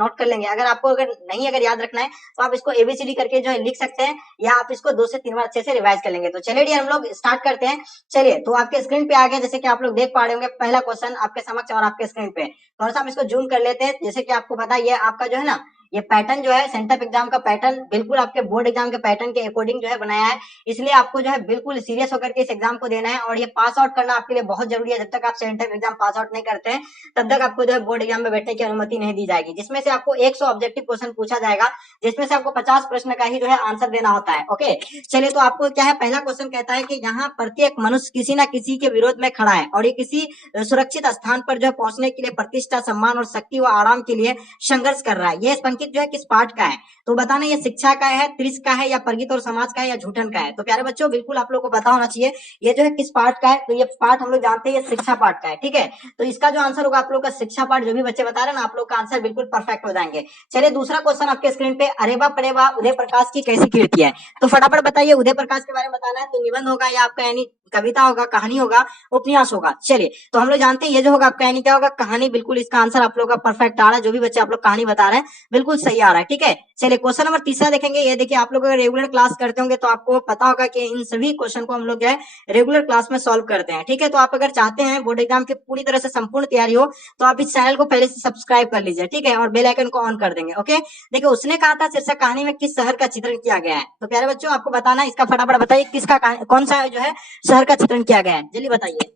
Note कर लेंगे। अगर आपको अगर याद रखना है तो आप इसको एबीसीडी करके जो है लिख सकते हैं, या आप इसको 2 से 3 बार अच्छे से रिवाइज कर लेंगे। तो चलिए डियर हम लोग स्टार्ट करते हैं। चलिए तो आपके स्क्रीन पे आ गया, जैसे कि आप लोग देख पा रहे होंगे पहला क्वेश्चन आपके समक्ष और आपके स्क्रीन पे। थोड़ा सा हम इसको जूम कर लेते हैं। जैसे कि आपको पता है ये आपका जो है ना, ये पैटर्न जो है सेंटर एग्जाम का पैटर्न बिल्कुल आपके बोर्ड एग्जाम के पैटर्न के अकॉर्डिंग जो है बनाया है, इसलिए आपको जो है बिल्कुल सीरियस होकर के इस एग्जाम को देना है। और ये पास आउट करना आपके लिए बहुत जरूरी है। जब तक आप सेंटर एग्जाम पास आउट नहीं करते हैं तब तक आपको जो है बोर्ड एग्जाम में बैठने की अनुमति नहीं दी जाएगी, जिसमें से आपको 100 ऑब्जेक्टिव क्वेश्चन पूछा जाएगा, जिसमें से आपको 50 प्रश्न का ही जो है आंसर देना होता है। ओके चलिए तो आपको क्या है, पहला क्वेश्चन कहता है कि यहाँ प्रत्येक मनुष्य किसी ना किसी के विरोध में खड़ा है और ये किसी सुरक्षित स्थान पर जो है पहुंचने के लिए प्रतिष्ठा, सम्मान और शक्ति व आराम के लिए संघर्ष कर रहा है। ये अंकित जो है किस पाठ का है, तो बताना ये शिक्षा का है, त्रिश का है, या प्रगति और समाज का है, या झूठन का है। तो प्यारे बच्चों बिल्कुल आप लोगों को पता होना चाहिए ये जो है किस पाठ का है। तो ये पाठ हम लोग जानते हैं ये शिक्षा पाठ का है, ठीक है। तो इसका जो आंसर होगा आप लोग का शिक्षा पाठ, जो भी बच्चे बता रहे हैं ना, आप लोग का आंसर बिल्कुल परफेक्ट हो जाएंगे। चलिए दूसरा क्वेश्चन आपके स्क्रीन पे, अरेबा परेबा उदय प्रकाश की कैसी कृति है। तो फटाफट बताइए उदय प्रकाश के बारे में बताना है। तो निबंध होगा या आपका यानी कविता होगा, कहानी होगा, उपन्यास होगा। चलिए तो हम लोग जानते हैं ये जो होगा आपका यानी क्या होगा, कहानी। बिल्कुल इसका आंसर आप लोग का परफेक्ट आ रहा है। जो भी बच्चे आप लोग कहानी बता रहे हैं बिल्कुल सही आ रहा है, ठीक है। चलिए क्वेश्चन नंबर तीसरा देखेंगे। ये देखिए आप लोग अगर रेगुलर क्लास करते होंगे तो आपको पता होगा कि इन सभी क्वेश्चन को हम लोग जो है रेगुलर क्लास में सॉल्व करते हैं, ठीक है। तो आप अगर चाहते हैं बोर्ड एग्जाम की पूरी तरह से संपूर्ण तैयारी हो तो आप इस चैनल को पहले से सब्सक्राइब कर लीजिए, ठीक है, और बेल आइकन को ऑन कर देंगे। ओके देखिए उसने कहा था शीर्षक कहानी में किस शहर का चित्रण किया गया है। तो प्यारे बच्चों आपको बताना है, इसका फटाफट बताइए किसका कौन सा जो है शहर का चित्रण किया गया है, जल्दी बताइए।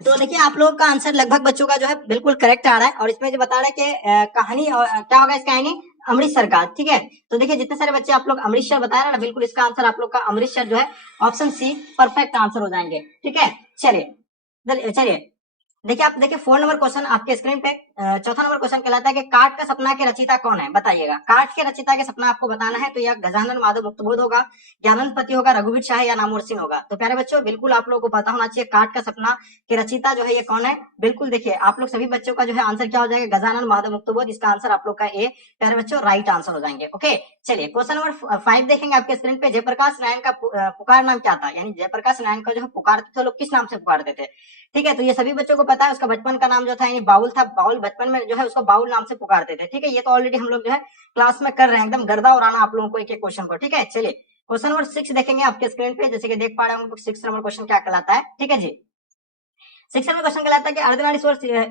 तो देखिए आप लोग का आंसर लगभग बच्चों का जो है बिल्कुल करेक्ट आ रहा है। और इसमें जो बता रहा है कि कहानी क्या होगा इसका यानी अमृतसर का, ठीक है। तो देखिए जितने सारे बच्चे आप लोग अमृतसर बता रहे हैं ना, बिल्कुल इसका आंसर आप लोग का अमृतसर जो है ऑप्शन सी परफेक्ट आंसर हो जाएंगे, ठीक है। चलिए चलिए देखिए आप देखिए 4 नंबर क्वेश्चन आपके स्क्रीन पे। चौथा नंबर क्वेश्चन कहलाता है कि काट का सपना के रचयिता कौन है, बताइएगा। काट के रचयिता के सपना आपको बताना है। तो यह गजानन माधव मुक्तबोध होगा, ज्ञानंदपति होगा, रघुवीर शाह या नामोर्सिन होगा। तो प्यारे बच्चों बिल्कुल आप लोगों को पता होना चाहिए काट का सपना के रचयिता जो है ये कौन है। बिल्कुल देखिए आप लोग सभी बच्चों का जो है आंसर क्या हो जाएगा, गजानन माधव मुक्तबोध। इसका आंसर आप लोग का ए प्यारे बच्चों राइट आंसर हो जाएंगे। ओके चलिए क्वेश्चन नंबर 5 देखेंगे आपके स्क्रीन पे। जयप्रकाश नारायण का पुकार नाम क्या था, यानी जयप्रकाश नारायण का जो है पुकारते थे लोग किस नाम से पुकारते थे, ठीक है। तो ये सभी बच्चों को पता है। उसका बचपन का नाम जो था यानी बाउल था। बाउल बचपन में जो है उसको बाउल नाम से पुकारते थे, ठीक है। ये तो ऑलरेडी हम लोग जो है क्लास में कर रहे हैं, एकदम गर्दा उड़ाना आप लोगों को एक एक क्वेश्चन को, ठीक है। चलिए क्वेश्चन नंबर 6 देखेंगे आपके स्क्रीन पे। जैसे कि देख पा रहे होंगे 6 नंबर क्वेश्चन क्या कहलाता है, ठीक है जी। शिक्षण में क्वेश्चन कहलाता है कि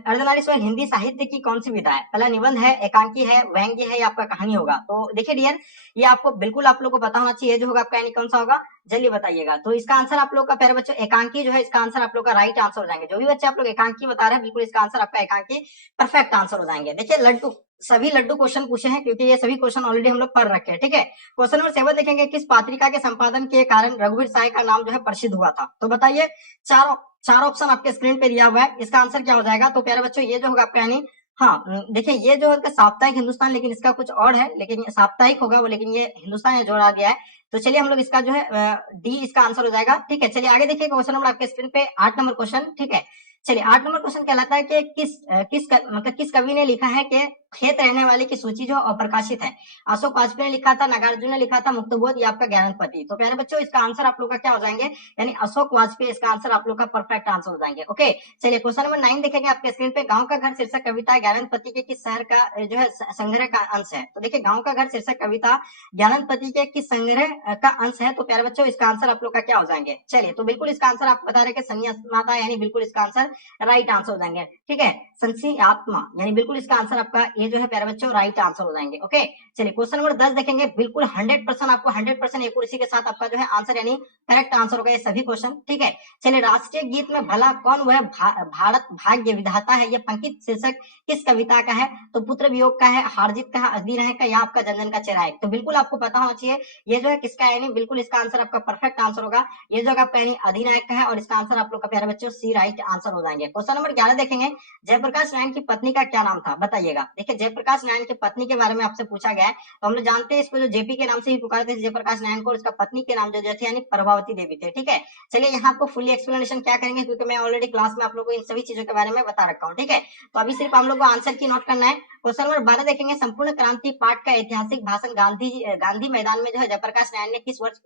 अर्धनारीश्वर हिंदी साहित्य की कौन सी विधा है। पहला निबंध है, एकांकी है, व्यंग्य है, या आपका कहानी होगा। तो देखिए डियर ये आपको बिल्कुल आप लोग को पता होना चाहिए जो होगा आपका यानी कौन सा होगा, जल्दी बताइएगा। तो इसका आंसर आप लोग का प्यारे बच्चों एकांकी जो है इसका आंसर आप लोग का राइट आंसर हो जाएंगे। जो भी बच्चे आप लोग एकांकी बता रहे हैं बिल्कुल इसका आंसर आपका एकांकी परफेक्ट आंसर हो जाएंगे। देखिए सभी लड्डू क्वेश्चन पूछे हैं क्योंकि ये सभी क्वेश्चन ऑलरेडी हम लोग पढ़ रखे हैं, ठीक है। क्वेश्चन नंबर 7 देखेंगे, किस पत्रिका के संपादन के कारण रघुवीर साय का नाम जो है प्रसिद्ध हुआ था। तो बताइए चार ऑप्शन आपके स्क्रीन पे दिया हुआ है, इसका आंसर क्या हो जाएगा। तो प्यारे बच्चों ये जो होगा आपका यानी हाँ देखिए ये जो है साप्ताहिक हिंदुस्तान, लेकिन इसका कुछ और है, लेकिन ये साप्ताहिक होगा वो, लेकिन ये हिंदुस्तान जोड़ा गया है। तो चलिए हम लोग इसका जो है डी इसका आंसर हो जाएगा, ठीक है। चलिए आगे देखिए क्वेश्चन नंबर आपके स्क्रीन पे 8 नंबर क्वेश्चन, ठीक है। चलिए 8 नंबर क्वेश्चन कहलाता है कि मतलब किस कवि ने लिखा है कि खेत रहने वाले की सूची जो अप्रकाशित है। अशोक वाजपेयी ने लिखा था, नागार्जुन ने लिखा था, मुक्तबोध या आपका ज्ञानपति। तो प्यारे बच्चों इसका आंसर आप लोग का क्या हो जाएंगे, यानी अशोक वाजपेयी इसका आंसर आप लोग का परफेक्ट आंसर हो जाएंगे। ओके चलिए क्वेश्चन नंबर 9 देखेंगे आपके स्क्रीन पे। गांव का घर शीर्षक कविता ज्ञानपति के किस शहर का जो है संग्रह का अंश है। तो देखिए गांव का घर शीर्षक कविता ज्ञानपति के किस संग्रह का अंश है। तो प्यारे बच्चों इसका आंसर आप लोग का क्या हो जाएंगे। चलिए तो बिल्कुल इसका आंसर आप बता रहे हैं संन्यासमाता, यानी बिल्कुल इसका आंसर राइट आंसर हो जाएंगे, ठीक है। संसी आत्मा यानी बिल्कुल इसका आंसर आपका ये जो है प्यारे बच्चों राइट आंसर हो जाएंगे। ओके चलिए क्वेश्चन नंबर 10 देखेंगे। बिल्कुल 100% आपको 100% एक्यूरेसी के साथ आपका जो है आंसर यानी करेक्ट आंसर होगा ये सभी क्वेश्चन, ठीक है। चलिए राष्ट्रीय गीत में भला कौन वह भारत भाग्य विधाता है, ये पंकित शीर्षक किस कविता का है। तो पुत्र वियोग का है, हारजीत का है, अधीर का, या आपका जनजन का चेहरा है। तो बिल्कुल आपको पता होना चाहिए ये जो है किसका है, यानी बिल्कुल इसका आंसर आपका परफेक्ट आंसर होगा ये जो आपका यानी अधिनायक का है, और इसका आंसर आप लोग का प्यारे बच्चों सी राइट आंसर हो जाएंगे। क्वेश्चन नंबर 11 देखेंगे। जयप्रकाश नारायण की पत्नी का क्या नाम था, बताइएगा। देखिए जयप्रकाश नारायण की पत्नी के बारे में आपसे पूछा गया है। तो हम लोग जानते हैं इसको जो जेपी के नाम से ही पुकारते थे जयप्रकाश नारायण को, और इसका पत्नी के नाम जो थे यानी प्रभावती देवी थे, ठीक है। चलिए यहाँ आपको फुली एक्सप्लेनेशन क्या करेंगे, क्योंकि मैं ऑलरेडी क्लास में आप लोगों को इन सभी चीजों के बारे में बता रखा हूँ, ठीक है। तो अभी सिर्फ हम लोग को आंसर की नोट करना है। क्वेश्चन नंबर 12 देखेंगे। संपूर्ण क्रांति पाठ का ऐतिहासिक भाषण गांधी मैदान में जो है जयप्रकाश नारायण ने किस वर्ष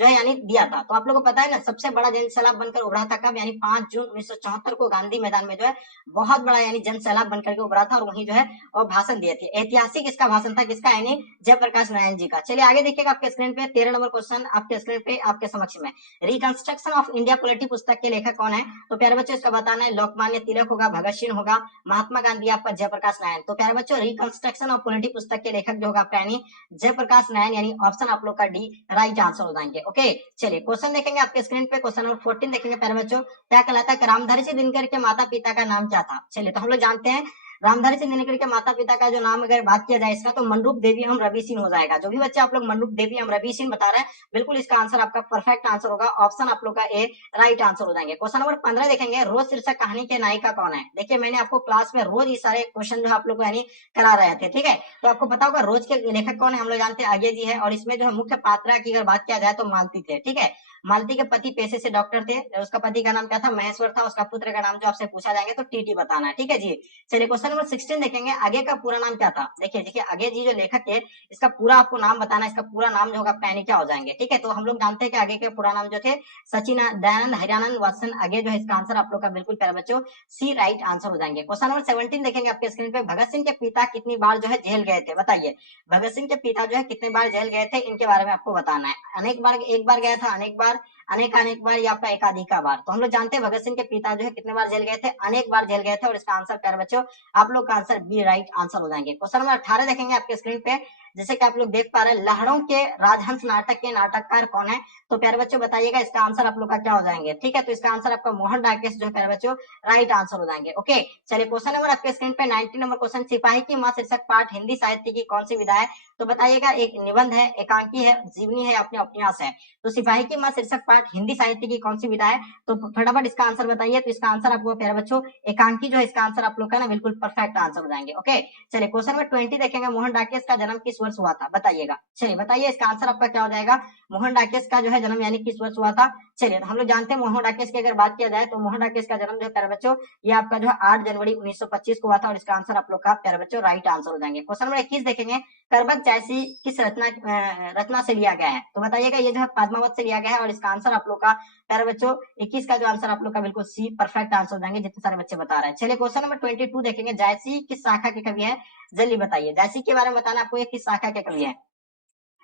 जो है यानी दिया था। तो आप लोगों को पता है ना, सबसे बड़ा जन सैलाब बनकर उभरा था कब, यानी 5 जून 1974 को गांधी मैदान में जो है बहुत बड़ा यानी जन सैलाब बनकर के उभरा था, और वहीं जो है और भाषण दिए थे। ऐतिहासिक इसका भाषण था, किसका, यानी जयप्रकाश नारायण जी का। चलिए आगे देखिएगा आपके स्क्रीन पे 13 नंबर क्वेश्चन आपके स्क्रीन पे आपके समक्ष में, रिकंस्ट्रक्शन ऑफ इंडिया पॉलिटी पुस्तक के लेखक कौन है? तो प्यारे बच्चों इसका बताना है, लोकमान्य तिलक होगा, भगत सिंह होगा, महात्मा गांधी, आपका जयप्रकाश नारायण। तो प्यारे बच्चों रिकंस्ट्रक्शन ऑफ पॉलिटी पुस्तक के लेखक जो होगा आपका यानी जयप्रकाश नारायण, यानी ऑप्शन आप लोग का डी राइट आंसर हो जाएंगे। ओके, चलिए क्वेश्चन देखेंगे आपके स्क्रीन पे, क्वेश्चन नंबर 14 देखेंगे प्यारे बच्चों, क्या कहलाता है, रामधारी सिंह दिनकर के माता पिता का नाम क्या था? चलिए तो हम लोग जानते हैं रामधारी सिंह दिनकर के माता पिता का जो नाम अगर बात किया जाए इसका, तो मनरूप देवी एवं रवि सिंह हो जाएगा। जो भी बच्चे आप लोग मनरूप देवी एवं रवि सिंह बता रहे हैं, बिल्कुल इसका आंसर आपका परफेक्ट आंसर होगा, ऑप्शन आप लोग का ए राइट आंसर हो जाएंगे। क्वेश्चन नंबर 15 देखेंगे, रोज शीर्षक कहानी के नायिका कौन है? देखिए मैंने आपको क्लास में रोज ये सारे क्वेश्चन जो आप लोग को यानी करा रहे थे, ठीक है, तो आपको पता होगा रोज के लेखक कौन है, हम लोग जानते हैं अजय जी है, और इसमें जो है मुख्य पात्रा की अगर बात किया जाए तो मालती थे, ठीक है। मालती के पति पेशे से डॉक्टर थे, उसका पति का नाम क्या था, महेश्वर था, उसका पुत्र का नाम जो आपसे पूछा जाएंगे तो टीटी बताना है, ठीक है जी। चलिए क्वेश्चन नंबर 16 देखेंगे, आगे का पूरा नाम क्या था? देखिए देखिए आगे जी जो लेखक है इसका पूरा आपको नाम बताना है, इसका पूरा नाम जो होगा पैनी क्या हो जाएंगे, ठीक है। तो हम लोग जानते हैं कि आगे के पूरा नाम जो थे सचिन दयानंद हरियानंद वात्सन आगे जो है, इसका आंसर आप लोग का बिल्कुल प्यारे बच्चों सी राइट आंसर हो जाएंगे। क्वेश्चन नंबर 17 देखेंगे आपके स्क्रीन पे, भगत सिंह के पिता कितनी बार जो है जेल गए थे? बताइए भगत सिंह के पिता जो है कितने बार जेल गए थे, इनके बारे में आपको बताना है। अनेक बार, एक बार गया था, अनेक बार, अनेक बार, या आपका एकाधिका बार। तो हम लोग जानते हैं भगत सिंह के पिता जो है कितने बार जेल गए थे, अनेक बार जेल गए थे, और इसका आंसर प्यारे बच्चों आप लोग का आंसर बी राइट आंसर हो जाएंगे। क्वेश्चन नंबर 18 देखेंगे आपके स्क्रीन पे, जैसे कि आप लोग देख पा रहे हैं, लहरों के राजहंस नाटक के नाटककार कौन है? तो प्यारे बच्चों बताइएगा इसका आंसर आप लोग का क्या हो जाएंगे, ठीक है। तो इसका आंसर आपका मोहन डाकेश जो है प्यारे बच्चों राइट आंसर हो जाएंगे। ओके, चलिए क्वेश्चन नंबर आपके स्क्रीन पे 19 नंबर क्वेश्चन, सिपाही की मां शीर्षक पाठ हिंदी साहित्य की कौन सी विधा है? तो बताइएगा एक निबंध है, एकांकी है, जीवनी है, अपने उपन्यास है। तो सिपाही की मां शीर्षक पाठ हिंदी साहित्य की कौन सी विधा है? तो फटाफट इसका आंसर बताइए। तो इसका आंसर आपको प्यारे बच्चों एकांकी जो है इसका आंसर आप लोग का ना बिल्कुल परफेक्ट आंसर हो जाएंगे। ओके, चलिए क्वेश्चन नंबर 20 देखेंगे, मोहन डाकेश का जन्म किस वर्ष हुआ था? बताइएगा, चलिए बताइए इसका आंसर आपका क्या हो जाएगा, मोहन डाकेश का जो है जन्म यानी किस वर्ष हुआ था? चलिए तो हम लोग जानते हैं मोहन डाकेश की अगर बात किया जाए तो मोहन डाकेश का जन्म जो है प्यारे बच्चों ये आपका जो है 8 जनवरी 1925 को हुआ था, और इसका आंसर आप लोग का प्यारे बच्चों राइट आंसर हो जाएंगे। क्वेश्चन नंबर 21 देखेंगे, करबक जैसी किस रचना से लिया गया है? तो बताइएगा ये जो है पद्मावत से लिया गया है, और इसका आंसर आप लोग का प्यारे बच्चों 21 का जो आंसर आप लोग का बिल्कुल सी परफेक्ट आंसर हो जाएंगे, जितने सारे बच्चे बता रहे हैं। चलिए क्वेश्चन नंबर 22 देखेंगे, जायसी किस शाखा के कवि है? जल्दी बताइए, जायसी के बारे में बताना आपको, ये किस शाखा के कवि है?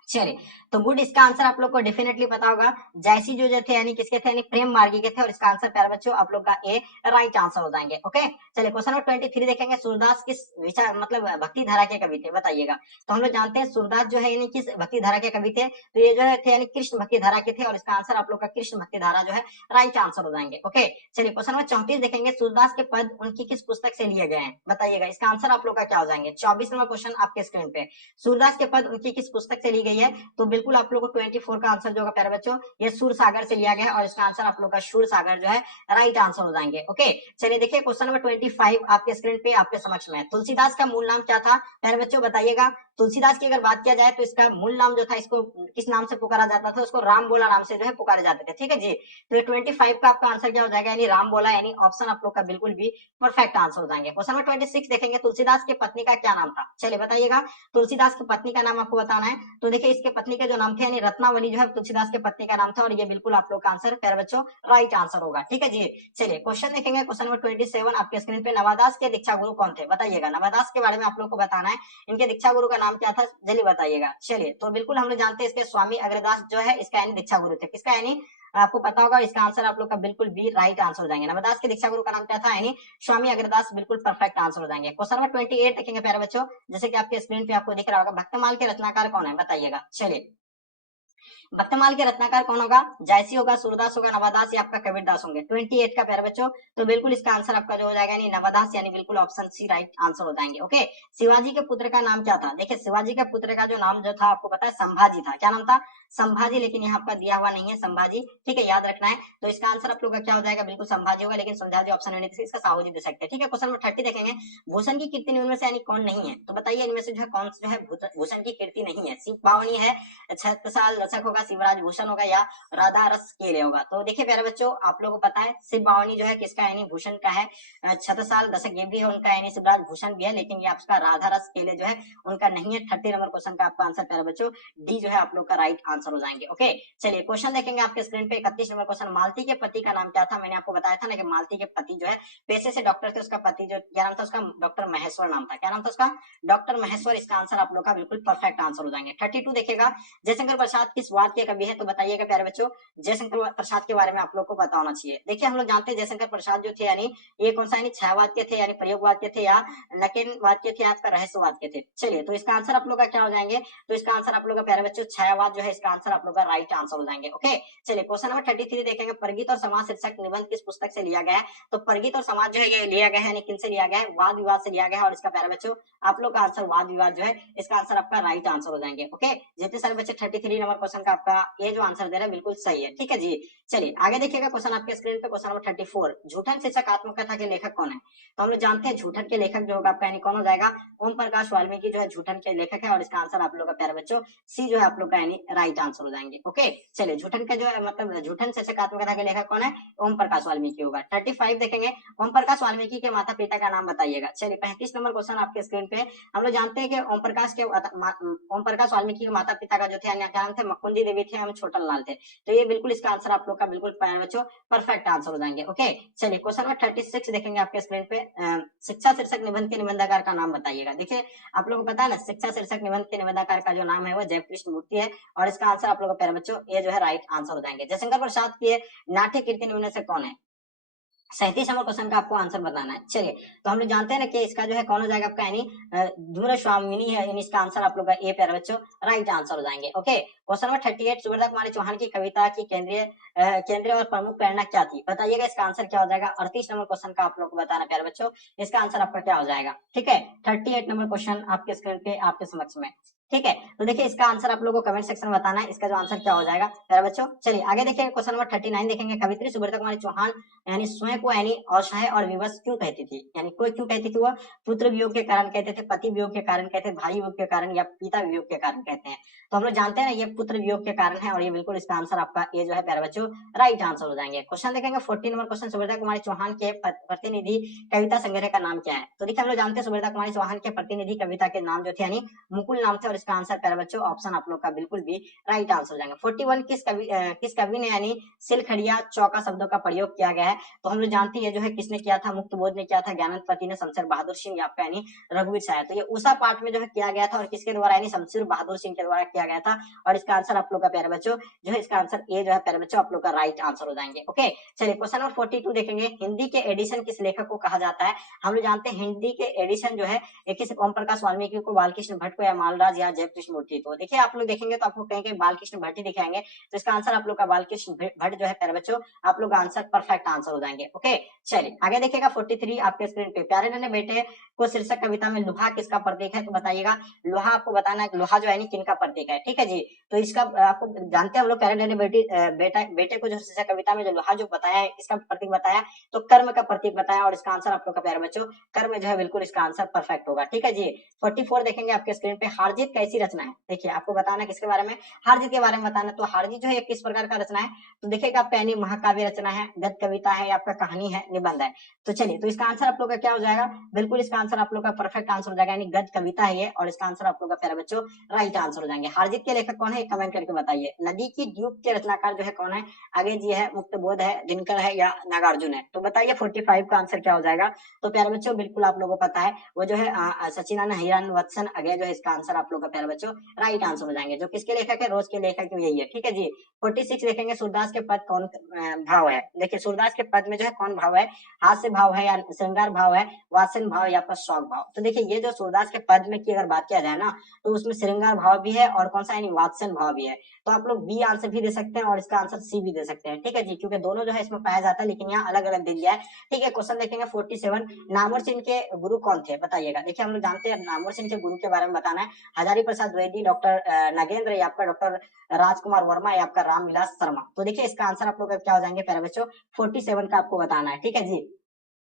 चलिए तो गुड, इसका आंसर आप लोग को डेफिनेटली पता होगा, जायसी जो थे यानी किसके थे, यानी प्रेम मार्गी के थे, और इसका आंसर प्यारे बच्चों आप लोग का ए राइट आंसर हो जाएंगे। ओके, चलिए क्वेश्चन नंबर 23 देखेंगे, सूरदास किस विचार मतलब भक्ति धारा के कवि थे? बताइएगा। तो हम लोग जानते हैं सूरदास जो है यानी किस भक्ति धारा के कवि थे? तो ये जो है थे यानी कृष्ण भक्ति धारा के थे, और इसका आंसर आप लोग का कृष्ण भक्ति धारा जो है राइट आंसर हो जाएंगे। ओके, चलिए क्वेश्चन नंबर 34 देखेंगे, सूरदास के पद उनकी किस पुस्तक से लिए गए हैं? बताइएगा, इसका आंसर आप लोग का क्या हो जाएंगे। 24 नंबर क्वेश्चन आपके स्क्रीन पे, सूरदास के पद उनकी किस पुस्तक से ली गई है? तो बिल्कुल आप लोग को 24 का आंसर जो होगा प्यारे बच्चों ये सूर सागर से लिया गया है, और इसका आंसर आप लोग का सूर सागर जो है राइट आंसर हो जाएंगे। ओके, चलिए देखिए क्वेश्चन नंबर 25 आपके स्क्रीन पे आपके समक्ष में, तुलसीदास का मूल नाम क्या था? प्यारे बच्चों बताइएगा। तुलसीदास की अगर बात किया जाए तो इसका मूल नाम जो था, इसको किस नाम से पुकारा जाता था? उसको राम बोला नाम से जो है पुकारे जाते थे, ठीक है जी। तो 25 का आपका आंसर क्या हो जाएगा, यानी राम बोला, यानी ऑप्शन आप लोग का बिल्कुल भी परफेक्ट आंसर हो जाएंगे। क्वेश्चन नंबर 26 देखेंगे, तुलसीदास की पत्नी का क्या नाम था? चलिए बताइएगा, तुलसीदास की पत्नी का नाम आपको बताना है। तो देखिए इसके पत्नी के जो नाम थे यानी रत्नावली जो है तुलसीदास के पत्नी का नाम था, और ये बिल्कुल आप लोग का आंसर प्यारे बच्चों राइट आंसर होगा, ठीक है जी। चलिए क्वेश्चन देखेंगे, क्वेश्चन नंबर 27 आपके स्क्रीन पे, नवादास के दीक्षा गुरु कौन थे? बताइएगा, नवादास के बारे में आप लोग को बताना है, इनके दीक्षा गुरु का नाम क्या था, जल्दी बताइएगा। चलिए तो बिल्कुल हम लोग जानते हैं इसके स्वामी अग्रदास जो है इसका यानी दीक्षा गुरु थे, किसका यानी आपको पता होगा, इसका आंसर आप लोग का बिल्कुल भी राइट आंसर हो जाएंगे। नवदास के दीक्षा गुरु का नाम क्या था, यानी स्वामी अग्रदास, बिल्कुल परफेक्ट आंसर हो जाएंगे। क्वेश्चन नंबर 28 देखेंगे प्यारे बच्चों, जैसे कि आपके स्क्रीन पे आपको दिख रहा होगा, भक्तमाल के रचनाकार कौन है? बताइएगा। चलिए भक्तमाल के रत्नाकार कौन होगा? जायसी होगा, सूरदास होगा, नवादास या आपका कबीरदास होंगे। 28 का प्यारे बच्चों, तो बिल्कुल इसका आंसर आपका जो हो जाएगा यानी नवादास, यानी बिल्कुल ऑप्शन सी राइट आंसर हो जाएंगे। ओके, शिवाजी के पुत्र का नाम क्या था? देखिए शिवाजी के पुत्र का जो नाम जो था आपको पता है संभाजी था, क्या नाम था? संभाजी, लेकिन यहाँ पर दिया हुआ नहीं है संभाजी, ठीक है, याद रखना है। तो इसका आंसर आप लोग का क्या हो जाएगा, बिल्कुल संभाजी होगा, लेकिन संभाजी ऑप्शन में नहीं, इसका साहू जी दे सकते हैं, ठीक है। क्वेश्चन नंबर 30 देखेंगे, भूषण की कीर्ति इनमें से यानी कौन नहीं है? तो बताइए इनमें से जो है कौन जो है भूषण की कीर्ति नहीं है? शिव बावनी है, छत्रसाल दशक होगा, शिवराज भूषण होगा, या राधा रस केले होगा। तो देखिए प्यारे बच्चों आप लोगों को पता है शिव बावनी जो है किसका यानी भूषण का है, छत्रसाल दशक ये भी है उनका यानी शिवराज भूषण भी है, लेकिन ये आपका राधा रस केले जो है उनका नहीं है। 30 नंबर क्वेश्चन का आपका आंसर प्यारे बच्चों डी जो है आप लोग का राइट आंसर हो जाएंगे। ओके, चलिए क्वेश्चन देखेंगे आपके स्क्रीन पे 31 नंबर क्वेश्चन। मालती के पति का नाम क्या था? मैंने आपको बताया था ना कि मालती के पति जो है पेशे से डॉक्टर थे, उसका पति जो क्या नाम था उसका? डॉक्टर महेश्वर नाम था। क्या नाम था उसका? डॉक्टर महेश्वर। इसका आंसर आप लोग का बिल्कुल परफेक्ट आंसर हो जाएंगे। 32 देखिएगा, जयशंकर प्रसाद किस वाद के कवि है? तो बताइएगा प्यारे बच्चों, जयशंकर प्रसाद के बारे में आप लोग को पता होना चाहिए। देखिए हम लोग जानते हैं जयशंकर प्रसाद जो थे यानी ये कौन सा यानी छायावाद के थे, यानी प्रयोगवाद के थे, या नकेनवाद के थे, आपका रहस्यवाद के थे? चलिए तो इसका आंसर आप लोग का क्या हो जाएंगे? तो इसका आंसर आप लोग का प्यारे बच्चों छायावाद जो है इसका आंसर आप लोग का राइट आंसर हो जाएंगे। ओके, चलिए क्वेश्चन नंबर 33 देखेंगे, प्रगीत और समाज शीर्षक निबंध किस पुस्तक से लिया गया है? तो प्रगीत और समाज जो है ये लिया गया है यानी किन से लिया गया है? वाद विवाद से लिया गया है। और इसका प्यारे बच्चों आप लोग का आंसर वाद विवाद जो है इसका आंसर आपका राइट आंसर हो जाएंगे। ओके, जितने सारे बच्चे 33 नंबर क्वेश्चन का आपका ये जो आंसर दे रहे हैं बिल्कुल सही है। ठीक है जी, चलिए आगे देखिएगा क्वेश्चन आपके स्क्रीन पे, क्वेश्चन नंबर 34, झूठन शीर्षक आत्मकथा के लेखक कौन है? तो हम लोग जानते हैं झूठन के लेखक जो होगा आपका यानी कौन हो जाएगा? ओम प्रकाश वाल्मीकि जो है झूठन के लेखक है। और इसका आंसर आप लोग का प्यारे बच्चों सी जो है आप लोग का यानी राइट आंसर हो जाएंगे। ओके, चलिए झूठन का जो है मतलब झूठन शीर्षक आत्मकथा के लेखक कौन है? ओम प्रकाश वाल्मीकि होगा। 35 देखेंगे, ओम प्रकाश वाल्मीकि के माता पिता का नाम बताइएगा। चलिए 35 नंबर क्वेश्चन आपके स्क्रीन पे, हम लोग जानते हैं कि ओम प्रकाश वाल्मीकि के माता पिता का जो थे क्या नाम थे? मुकुंदी देवी थे एवं छोटन लाल थे। तो ये बिल्कुल इसका आंसर आप लोग का बिल्कुल प्यारे बच्चों परफेक्ट आंसर हो जाएंगे। ओके, चलिए क्वेश्चन नंबर 36 देखेंगे आपके स्क्रीन पे, शिक्षा शीर्षक निबंध के निबंधकार का नाम बताइएगा। देखिए आप लोगों को पता है ना शिक्षा शीर्षक निबंध के निबंधकार का जो नाम है वो जयकृष्ण मूर्ति है। और इसका आंसर आप लोगों का प्यारे बच्चों ये जो है राइट आंसर हो जाएंगे। जयशंकर प्रसाद के नाट्य कीर्ति निम्न से कौन है? 37 नंबर क्वेश्चन का आपको आंसर बताना है। चलिए तो हम लोग जानते हैं ना कि इसका जो है कौन हो जाएगा आपका यानी धूम्र स्वामिनी है, यानी इसका आंसर आप लोग का ए प्यारे बच्चों राइट आंसर हो जाएंगे। Okay, question number 38, Subrata Kumari Chauhan की कविता की केंद्रीय और प्रमुख प्रेरणा क्या थी? बताइएगा इसका आंसर क्या हो जाएगा? 38 नंबर क्वेश्चन का आप लोग को बताना प्यारे बच्चों, इसका आंसर आपका क्या हो जाएगा? ठीक है, 38 नंबर क्वेश्चन आपके स्क्रीन पे आपके समक्ष में। ठीक है, तो देखिए इसका आंसर आप लोगों को कमेंट सेक्शन में बताना है, इसका जो आंसर क्या हो जाएगा प्यारे बच्चों। चलिए आगे देखिए क्वेश्चन नंबर 39 देखेंगे, कवित्री सुब्रता कुमारी चौहान यानी स्वयं को यानी असहाय और विवश क्यों कहती थी? यानी कोई क्यों कहती थी? वो पुत्र वियोग के कारण कहते थे, पति वियोग के कारण कहते थे, भाई वियोग के कारण, या पिता वियोग के कारण कहते हैं? तो हम लोग जानते हैं ना ये पुत्र वियोग के कारण है। और ये बिल्कुल इसका आंसर आपका ये जो है प्यारे बच्चों राइट आंसर हो जाएंगे। क्वेश्चन देखेंगे 14 नंबर क्वेश्चन, सुब्रता कुमारी चौहान के प्रतिनिधि कविता संग्रह का नाम क्या है? तो देखिए हम लोग जानते हैं सुब्रता कुमारी चौहान के प्रतिनिधि कविता के नाम जो थे यानी मुकुल नाम थे। और इसका आंसर प्यारे बच्चों ऑप्शन आप लोग का बिल्कुल भी राइट आंसर हो जाएंगे। 41 किस कवि ने यानी सिलखड़िया चौका शब्दों का प्रयोग किया गया है? तो हम लोग जानते हैं जो है किसने किया था? मुक्तबोध ने किया था, ज्ञानपति ने, शमशेर बहादुर सिंह, आपका यानी रघुवीर शाह। तो ये उषा पाठ में जो है किया गया था। और किसके द्वारा? यानी शमशेर बहादुर सिंह के द्वारा किया गया था। और इसका आंसर आप लोग का प्यारे बच्चों जो है इसका आंसर ए जो है प्यारे बच्चों आप लोग का राइट आंसर हो जाएंगे। ओके, चलिए क्वेश्चन नंबर 42 देखेंगे, हिंदी के एडिशन किस लेखक को कहा जाता है? हम लोग जानते हैं हिंदी के एडिशन जो है किस ओम प्रकाश वाल्मीकि को, बालकृष्ण भट्ट को, या मालराज, या जयकृष्ण मूर्ति को? देखिए आप लोग देखेंगे तो आपको कहेंगे बालकृष्ण भट्ट ही दिखाएंगे। तो इसका आंसर आप लोग का बालकृष्ण भट्ट जो है प्यारे बच्चों आप लोग का आंसर परफेक्ट आंसर हो जाएंगे। ओके, चलिए आगे देखिएगा 43 आपके स्क्रीन पे, प्यारे नन्हे बेटे को शीर्षक कविता में लोहा किसका प्रतीक है? तो बताइएगा लोहा आपको बताना है लोहा जो है किनका प्रतीक है। ठीक है जी, तो इसका आपको जानते हैं हम लोग प्यारे नन्हे बेटे को जो शीर्षक कविता में जो लोहा जो बताया है इसका प्रतीक बताया तो कर्म का प्रतीक बताया। और इसका आंसर आप लोग का प्यारे बच्चों कर्म जो है बिल्कुल इसका आंसर परफेक्ट होगा। ठीक है जी, 44 देखेंगे आपके स्क्रीन पे, हार जीत कैसी रचना है? देखिए आपको बताना किसके बारे में? हार जीत के बारे में बताना। तो हार जीत जो है किस प्रकार का रचना है? तो देखिएगा आपका यानी महाकाव्य रचना है, गद्य कविता है, या आपका कहानी है, निबंध है? तो चलिए तो इसका आंसर आप लोग का क्या हो जाएगा? बिल्कुल इसका आंसर आप लोग का परफेक्ट आंसर हो जाएगा, यानी गद्य कविता है ये। और इसका आंसर आप लोग का प्यारे बच्चों राइट आंसर हो जाएंगे। हार जीत के लेखक कौन है कमेंट करके बताइए। नदी की द्वीप के रचनाकार जो है कौन है? आगे जी है, मुक्तबोध है, दिनकर है, या नागार्जुन है? तो बताइए 45 का आंसर क्या हो जाएगा? तो प्यारे बच्चों बिल्कुल आप लोगों को पता है वो जो है सचिनानंद हिरान वत्सन अगे जो है इसका आंसर आप लोग का प्यारे बच्चों राइट आंसर हो जाएंगे। जो किसके लेखक है? रोज के लेखक यही है। ठीक है जी, 46 देखेंगे, सूरदास के पद कौन भाव है? देखिए सूरदास के पद में जो है कौन भाव है? हास्य भाव है, या श्रृंगार भाव है, वात्सन भाव, या शौक भाव? तो देखिए ये जो सूरदास के पद में की अगर बात किया जाए ना तो उसमें श्रृंगार भाव भी है और कौन सा यानी वात्सन भाव भी है। तो आप लोग बी आंसर भी दे सकते हैं और इसका आंसर सी भी दे सकते हैं। ठीक है जी, क्योंकि दोनों जो है इसमें पाया जाता है लेकिन यहाँ अलग अलग दे दिया है। ठीक है, क्वेश्चन देखेंगे 47, नामवर सिंह के गुरु कौन थे? बताइएगा। देखिए हम लोग जानते हैं नामवर सिंह के गुरु के बारे में बताना है, हजारी प्रसाद द्विवेदी, डॉक्टर नागेंद्र, या आपका डॉक्टर राजकुमार वर्मा, या आपका रामविलास शर्मा? तो देखिए इसका आंसर आप लोग का क्या हो जाएंगे प्यारे बच्चों? 47 का आपको बताना है। ठीक है जी,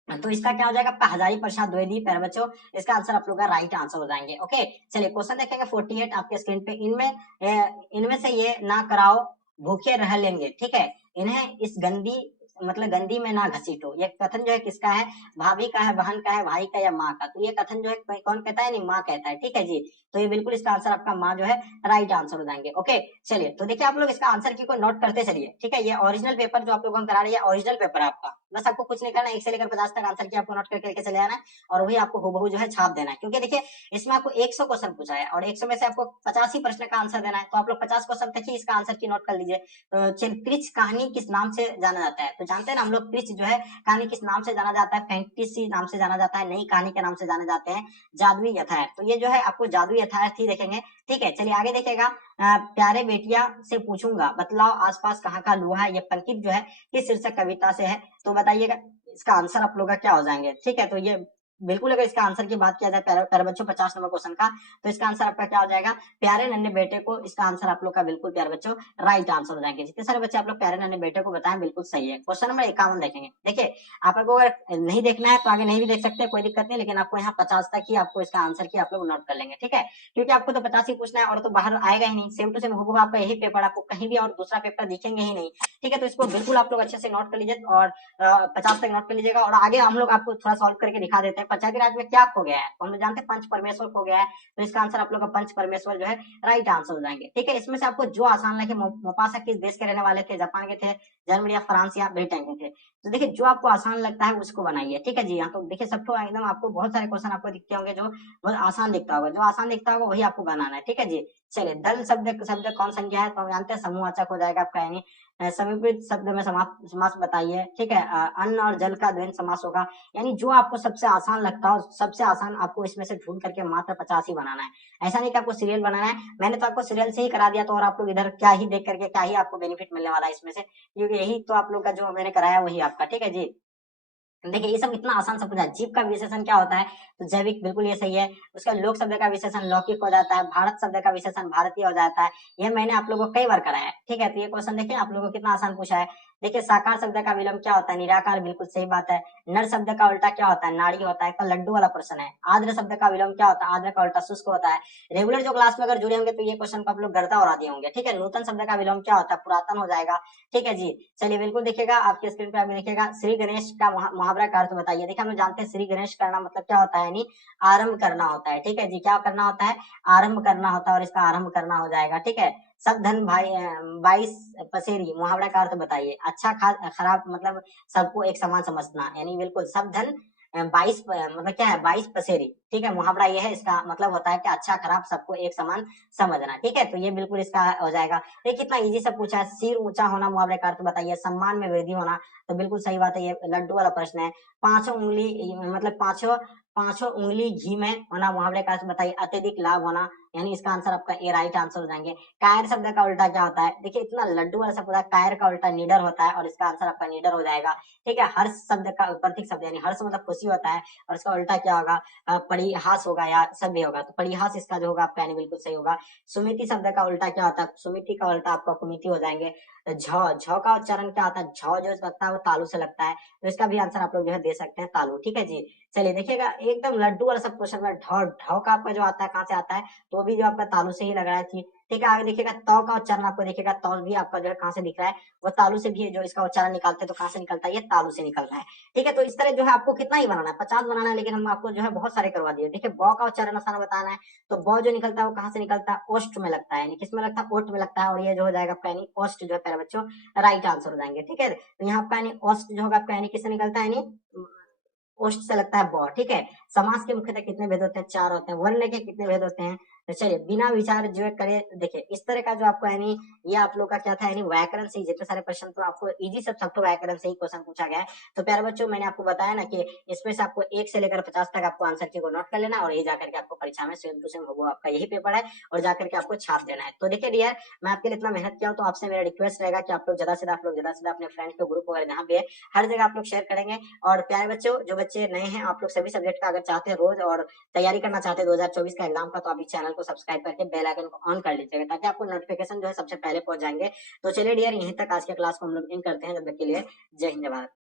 तो इसका क्या हो जाएगा आपका? हजारी प्रसाद द्विवेदी प्यारे बच्चों इसका आंसर आप लोग का राइट आंसर हो जाएंगे। ओके, चलिए क्वेश्चन देखेंगे 48 आपके स्क्रीन पे, इनमें से ये ना कराओ भूखे रह लेंगे। ठीक है, इन्हें इस गंदी मतलब गंदी में ना घसीटो। ये कथन जो है किसका है? भाभी का है, बहन का है, भाई का या माँ का? तो ये कथन जो है कौन कहता है? नहीं, माँ कहता है। ठीक है जी, तो ये बिल्कुल इसका आंसर आपका माँ जो है राइट आंसर हो जाएंगे। ओके, चलिए तो देखिए आप लोग इसका आंसर की को नोट करते चलिए। ठीक है, ये ओरिजिनल पेपर जो आप लोगों को हम करा रहे हैं, ओरिजिनल पेपर है आपका। बस आपको कुछ नहीं करना है, 1 से लेकर 50 तक आंसर की आपको नोट करके लेके चले आना है और वही आपको हूबहू जो है छाप देना है। क्योंकि देखिए इसमें आपको 100 क्वेश्चन पूछा है और 100 में से आपको 50 ही प्रश्न का आंसर देना है, तो आप लोग 50 क्वेश्चन तक ही इसका आंसर की नोट कर लीजिए। तो क्रिच कहानी किस नाम से जाना जाता है? तो जानते हैं ना हम लोग, क्रिच जो है कहानी किस नाम से जाना जाता है? फैंटेसी नाम से जाना जाता है, नई कहानी के नाम से जाने जाते हैं जादुई यथार्थ। तो ये जो है आपको जादुई यथार्थ ही देखेंगे। ठीक है, चलिए आगे देखेगा। प्यारे बेटिया से पूछूंगा बतलाओ आसपास कहाँ का लोहा है, ये पंकित जो है किस शीर्षक कविता से है? तो बताइएगा इसका आंसर आप लोग का क्या हो जाएंगे। ठीक है, तो ये बिल्कुल अगर इसका आंसर की बात किया जाए प्यारे बच्चों 50 नंबर क्वेश्चन का, तो इसका आंसर आपका क्या हो जाएगा? प्यारे नन्हे बेटे को। इसका आंसर आप लोग का बिल्कुल प्यारे बच्चों राइट आंसर हो जाएंगे। जितने सारे बच्चे आप लोग प्यारे नन्हे बेटे को बताएं बिल्कुल सही है। क्वेश्चन नंबर 51 देखेंगे। देखिए आपको अगर नहीं देखना है तो आगे नहीं भी देख सकते, कोई दिक्कत नहीं, लेकिन आपको यहाँ 50 तक ही आपको इसका आंसर की आप लोग नोट कर लेंगे। ठीक है, क्योंकि आपको तो 50 ही पूछना है और तो बाहर आएगा ही नहीं, सेम टू सेम हूबहू आपका यही पेपर, आपको कहीं भी और दूसरा पेपर दिखेंगे ही नहीं। ठीक है, तो इसको बिल्कुल आप लोग अच्छे से नोट कर लीजिए और 50 तक नोट कर लीजिएगा। और आगे हम लोग आपको थोड़ा सॉल्व करके दिखा देते हैं। पंचायती राज में क्या खो गया है? तो हम लोग जानते हैं पंच परमेश्वर खो गया है, तो इसका आंसर आप लोग का पंच परमेश्वर जो है राइट आंसर हो जाएंगे। ठीक है, इसमें से आपको जो आसान लगे, मोपासा किस देश के रहने वाले थे? जापान के थे, जर्मनी या फ्रांस या ब्रिटेन के थे? तो देखिए जो आपको आसान लगता है उसको बनाइए। ठीक है जी, यहाँ तो देखिए सबको एकदम आपको बहुत सारे क्वेश्चन आपको दिखते होंगे जो बहुत आसान दिखता होगा, जो आसान दिखता होगा वही आपको बनाना है। ठीक है जी, चलिए दल शब्द शब्द कौन संख्या है? तो हम जानते हैं समूहवाचक हो जाएगा आपका, यानी समीकृत शब्द में समास बताइए। ठीक है, अन्न और जल का द्वंद्व समास होगा। यानी जो आपको सबसे आसान लगता हो, सबसे आसान आपको इसमें से ढूंढ करके मात्र 50 ही बनाना है। ऐसा नहीं कि आपको सीरियल बनाना है, मैंने तो आपको सीरियल से ही करा दिया, तो और आप लोग इधर क्या ही देख करके क्या ही आपको बेनिफिट मिलने वाला है इसमें से, क्योंकि यही तो आप लोग का जो मैंने कराया वही आपका। ठीक है जी, देखिए ये सब इतना आसान सब कुछ है। जीव का विशेषण क्या होता है? तो जैविक, बिल्कुल ये सही है। उसका लोक शब्द का विशेषण लौकिक हो जाता है, भारत शब्द का विशेषण भारतीय हो जाता है। ये मैंने आप लोगों को कई बार कराया है। ठीक है, तो ये क्वेश्चन देखिए आप लोगों को कितना आसान पूछा है। देखिए साकार शब्द का विलोम क्या होता है? निराकार, बिल्कुल सही बात है। नर शब्द का उल्टा क्या होता है? नाड़ी होता है। लड्डू वाला प्रश्न है। आद्र शब्द का विलोम क्या होता है? आद्र का उल्टा शुष्क होता है। रेगुलर जो क्लास में अगर जुड़े होंगे तो ये क्वेश्चन को आप लोग गर्दा उड़ा दिए होंगे। ठीक है, नूतन शब्द का विलोम क्या होता है? पुरातन हो जाएगा। ठीक है जी, चलिए बिल्कुल देखिएगा आपके स्क्रीन पे, आप देखिएगा श्री गणेश का मुहावरा का अर्थ बताइए। देखिए हम लोग जानते हैं श्री गणेश करना मतलब क्या होता है? यानी आरंभ करना होता है। ठीक है जी, क्या करना होता है? आरंभ करना होता है, और इसका आरंभ करना हो जाएगा। ठीक है, सब धन भाई 22 पसेरी, मुहावरा का अर्थ बताइए। अच्छा खराब मतलब सबको एक समान समझना, यानी बिल्कुल सब धन 22 मतलब क्या है? 22 पसेरी। ठीक है, मुहावरा ये है, इसका मतलब होता है कि अच्छा खराब सबको एक समान समझना। ठीक है, तो ये बिल्कुल इसका हो जाएगा। ये कितना इजी सब पूछा है। सिर ऊंचा होना, मुहावरे का अर्थ बताइए। सम्मान में वृद्धि होना, तो बिल्कुल सही बात है, ये लड्डू वाला प्रश्न है। पांचों उंगली मतलब पांचों पांचों उंगली घी में होना, मुहावरे का अर्थ बताइए। अत्यधिक लाभ होना, यानी इसका आंसर आपका ए राइट आंसर हो जाएंगे। कायर शब्द का उल्टा क्या होता है? देखिए इतना लड्डू वाला शब्द है, कायर का उल्टा निडर होता है, और इसका आंसर आपका निडर हो जाएगा। ठीक है, हर्ष शब्द का प्रतीक शब्द, यानी हर्ष मतलब खुशी होता है, और इसका उल्टा क्या होगा? परिहास होगा या सभ्य होगा, तो परिहास इसका जो होगा आपका यानी बिल्कुल सही होगा। सुमिति शब्द का उल्टा क्या होता है? सुमिति का उल्टा आपका कुमिति हो जाएंगे। झ का उच्चारण क्या होता है? झ जो लगता है वो तालु से लगता है, तो इसका भी आंसर आप लोग जो है दे सकते हैं तालु। ठीक है जी, चलिए देखिएगा एकदम लड्डू वाला सब क्वेश्चन में ढ ढ का आपका जो आता है कहाँ से आता है? तो भी जो आपका तालु से ही लग रहा है। ठीक है, आगे देखिएगा तौ का उच्चारण आपको देखिएगा, तौ भी आपका जो है कहाँ से दिख रहा है? वो तालु से भी जो इसका उच्चारण निकालते हैं, तो कहाँ से निकलता है? ये तालु से निकल रहा है। ठीक है, तो इस तरह जो है आपको कितना ही बनाना है? 50 बनाना है, लेकिन हम आपको जो है बहुत सारे करवा दिए। देखिए ब का उच्चारण आसान बताना है, तो ब जो निकलता है वो कहाँ से निकलता है? ओष्ठ में लगता है, यानी किसमें लगता है? ओष्ठ में लगता है, और ये जो हो जाएगा आपका यानी ओष्ठ जो है प्यारे बच्चों राइट आंसर हो जाएंगे। ठीक है, तो यहाँ आपका यानी ओष्ठ जो होगा आपका यानी किससे निकलता है? यानी ओष्ठ से लगता है ब। ठीक है, समास के मुख्यतः कितने भेद होते हैं? 4 होते हैं। वर्ण के कितने भेद होते हैं? तो चलिए बिना विचार जो है करे, देखिए इस तरह का जो आपको यानी ये आप लोग का क्या था? यानी व्याकरण से ही जितने सारे प्रश्न, तो आपको इजी सब तो व्याकरण से ही क्वेश्चन पूछा गया है। तो प्यारे बच्चों मैंने आपको बताया ना कि इसमें से आपको 1 से लेकर 50 तक आपको आंसर की को नोट कर लेना, और ये जाकर के आपको परीक्षा में सेम टू सेम वो आपका यही पेपर है, और जाकर के आपको छाप देना है। तो देखिए डियर, मैं आपके लिए इतना मेहनत किया हूं, तो आपसे मेरा रिक्वेस्ट रहेगा कि आप लोग ज्यादा से ज्यादा अपने फ्रेंड के ग्रुप वगैरह जहाँ भी है हर जगह आप लोग शेयर करेंगे। और प्यारे बच्चों, जो बच्चे नए हैं, आप लोग सभी सब्जेक्ट का अगर चाहते हैं रोज और तैयारी करना चाहते हैं 2024 का एग्जाम का, तो आप इस चैनल को सब्सक्राइब करके बेल आइकन को ऑन कर लीजिएगा, ताकि आपको नोटिफिकेशन जो है सबसे पहले पहुंच जाएंगे। तो चलिए डियर, यहीं तक आज के क्लास को हम लोग इन करते हैं। जब तक के लिए जय हिंद, जय भारत।